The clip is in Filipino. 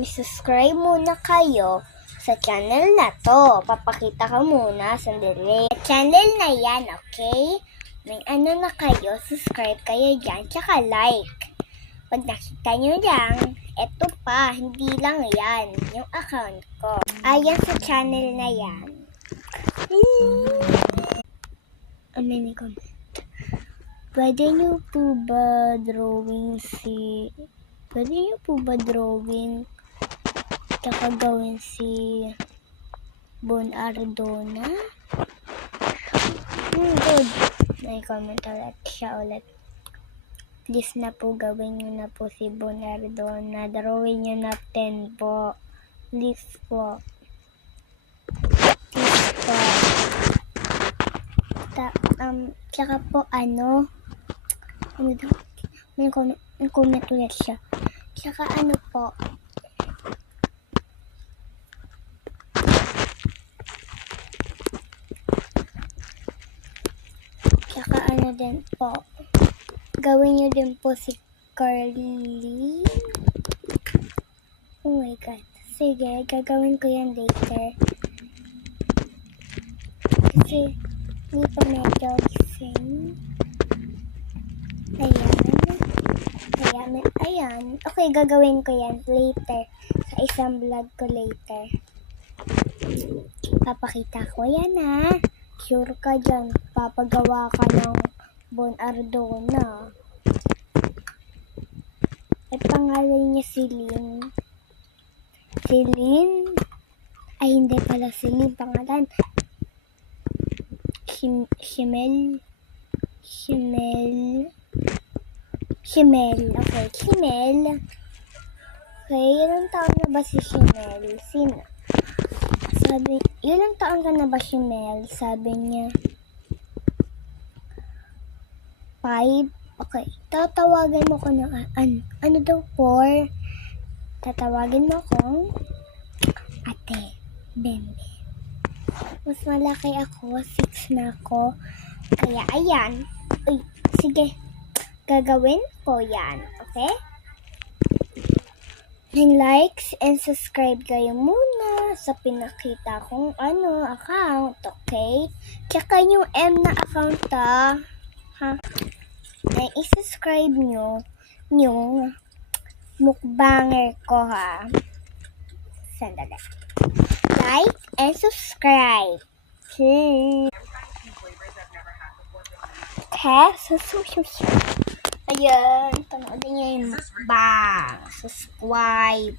subscribe muna kayo sa channel na to. Papakita ko muna, sandali. Sa channel na yan, okay? May ano na kayo, subscribe kayo dyan, tsaka like. Pag nakita nyo lang, eto pa, hindi lang yan, yung account ko. Ayan sa channel na yan. May comment. Pwede nyo po ba drawing tsaka gawin si Bon Ardona? Good. May comment ulit siya ulit. Please na po, gawin nyo na po si Bon Ardona. Drawing nyo na 10 po. Please po. Please po. Tsaka po may comment ulit siya. Tsaka po, tsaka din po, gawin nyo din po si Carly. Oh my God. Sige, gagawin ko yan later. Kasi, hindi pa medyo gising. Ayan. Okay, gagawin ko yan later. Sa isang vlog ko later. Papakita ko yan, ha. Sure ka dyan. Papagawa ka ng Bon Ardona. At pangalan niya Celine. Celine? Ay, hindi pala Celine pangalan. Shimel. Okay, Shimel. Okay, ilang taon na ba si Shimel? Sino? Ilang taon ka na ba, Shimel? Sabi niya, 5. Okay, tatawagan mo ko ng, ano daw, 4? Tatawagin mo akong Ate Bembe. Mas malaki ako, 6 na ako. Kaya, ayan. Uy, sige. Gagawin ko yan, okay? Likes and subscribe kayo muna sa pinakita kong account, okay? Tsaka yung M na account, ha? Ay, i-subscribe nyo yung mukbanger ko, ha? Sandali. Like and subscribe. Okay, Ayan, panoodin nyo yung mukbang. Subscribe.